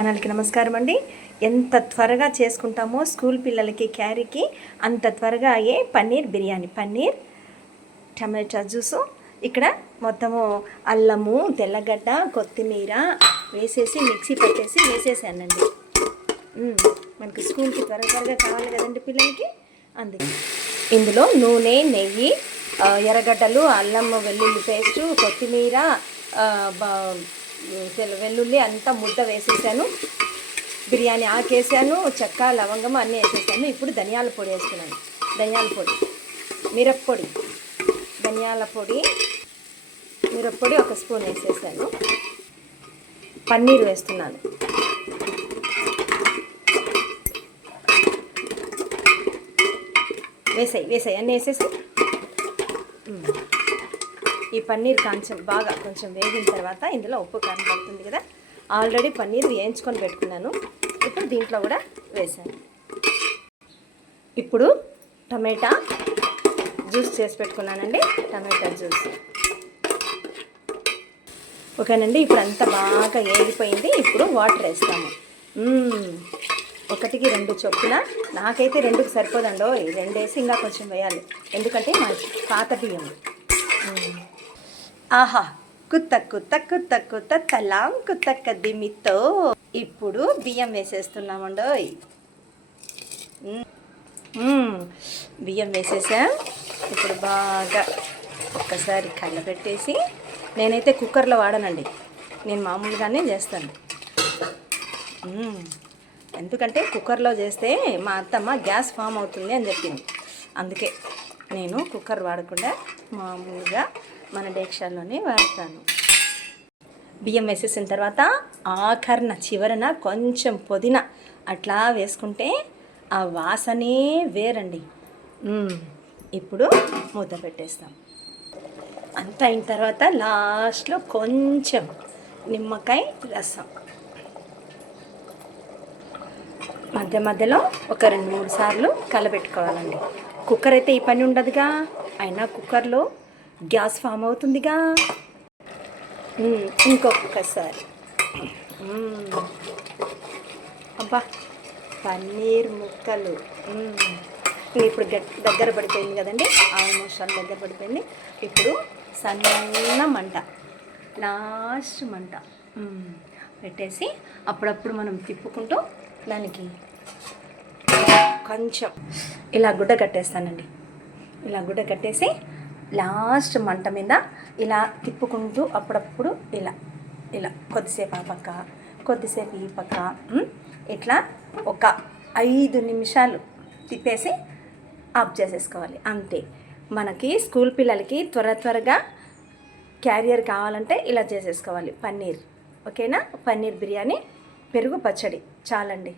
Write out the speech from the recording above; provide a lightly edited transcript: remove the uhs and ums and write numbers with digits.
ఛానల్కి నమస్కారం అండి. ఎంత త్వరగా చేసుకుంటామో స్కూల్ పిల్లలకి క్యారీకి అంత త్వరగా అయ్యే పన్నీర్ బిర్యానీ, పన్నీర్ టమాటా జ్యూసు. ఇక్కడ మొత్తము అల్లము, తెల్లగడ్డ, కొత్తిమీర వేసేసి మిక్సీ పట్టేసి వేసేసానండి. మనకి స్కూల్కి త్వరగా కావాలి కదండి పిల్లలకి, అందుకే ఇందులో నూనె, నెయ్యి, ఎర్రగడ్డలు, అల్లం వెల్లుల్లి పేస్టు, కొత్తిమీర, వెల్లుల్లి అంతా ముద్ద వేసేసాను. బిర్యానీ ఆకేసాను, చెక్క, లవంగము అన్నీ వేసేసాను. ఇప్పుడు ధనియాల పొడి వేస్తున్నాను. ధనియాల పొడి, మిరప్పొడి, ధనియాల పొడి, మిరప్పొడి 1 స్పూన్ వేసేసాను. పన్నీర్ వేస్తున్నాను. వేసాయి అన్నీ వేసేసి ఈ పన్నీర్ కొంచెం వేగిన తర్వాత ఇందులో ఉప్పు కారం పడుతుంది కదా. ఆల్రెడీ పన్నీర్ వేయించుకొని పెట్టుకున్నాను. ఇప్పుడు దీంట్లో కూడా వేసాను. ఇప్పుడు టమాటా జ్యూస్ చేసి పెట్టుకున్నానండి. టమాటా జ్యూస్ ఓకేనండి. ఇప్పుడు అంతా బాగా ఏగిపోయింది. ఇప్పుడు వాటర్ వేస్తాము. 1కి 2 చొప్పున. నాకైతే 2కి సరిపోదండో, 2 వేసి ఇంకా కొంచెం వేయాలి, ఎందుకంటే మా పాత బియ్యం. ఆహా, కుత్త కుత్త కుత్త కుత్త తలాం కుత్త కదిమితో. ఇప్పుడు బియ్యం వేసేస్తున్నామండో. బియ్యం వేసేసాం. ఇప్పుడు బాగా ఒక్కసారి కలపెట్టేసి, నేనైతే కుక్కర్లో వాడనండి, నేను మామూలుగానే చేస్తాను. ఎందుకంటే కుక్కర్లో చేస్తే మా అత్తమ్మ గ్యాస్ ఫామ్ అవుతుంది అని చెప్పింది. అందుకే నేను కుక్కర్ వాడకుండా మామూలుగా మన డేక్షాల్లోనే వాడతాను. బియ్యం వేసేసిన తర్వాత చివరన కొంచెం పుదీనా అట్లా వేసుకుంటే ఆ వాసనే వేరండి. ఇప్పుడు మూత పెట్టేస్తాం. అంతా అయిన తర్వాత లాస్ట్లో కొంచెం నిమ్మకాయ రసం, మధ్యలో ఒక 2-3 సార్లు కలబెట్టుకోవాలండి. కుక్కర్ అయితే ఈ పని ఉండదుగా, అయినా కుక్కర్లో గ్యాస్ ఫామ్ అవుతుందిగా. ఇంకొకసారి అబ్బా, పన్నీర్ ముక్కలు ఇప్పుడు దగ్గర పడిపోయింది కదండి. ఆల్మోస్ట్ అలా దగ్గర పడిపోయింది. ఇప్పుడు సన్న మంట, లాస్ట్ మంట పెట్టేసి అప్పుడప్పుడు మనం తిప్పుకుంటూ దానికి కొంచెం ఇలా గుడ్డ కట్టేస్తానండి. ఇలా గుడ్డ కట్టేసి లాస్ట్ మంట మీద ఇలా తిప్పుకుంటూ అప్పుడప్పుడు ఇలా కొద్దిసేపు ఆ పక్క, కొద్దిసేపు ఈ పక్క, ఇట్లా ఒక 5 నిమిషాలు తిప్పేసి ఆఫ్ చేసేసుకోవాలి. అంతే. మనకి స్కూల్ పిల్లలకి త్వరగా క్యారియర్ కావాలంటే ఇలా చేసేసుకోవాలి. పన్నీర్ ఓకేనా. పన్నీర్ బిర్యానీ, పెరుగు పచ్చడి చాలండి.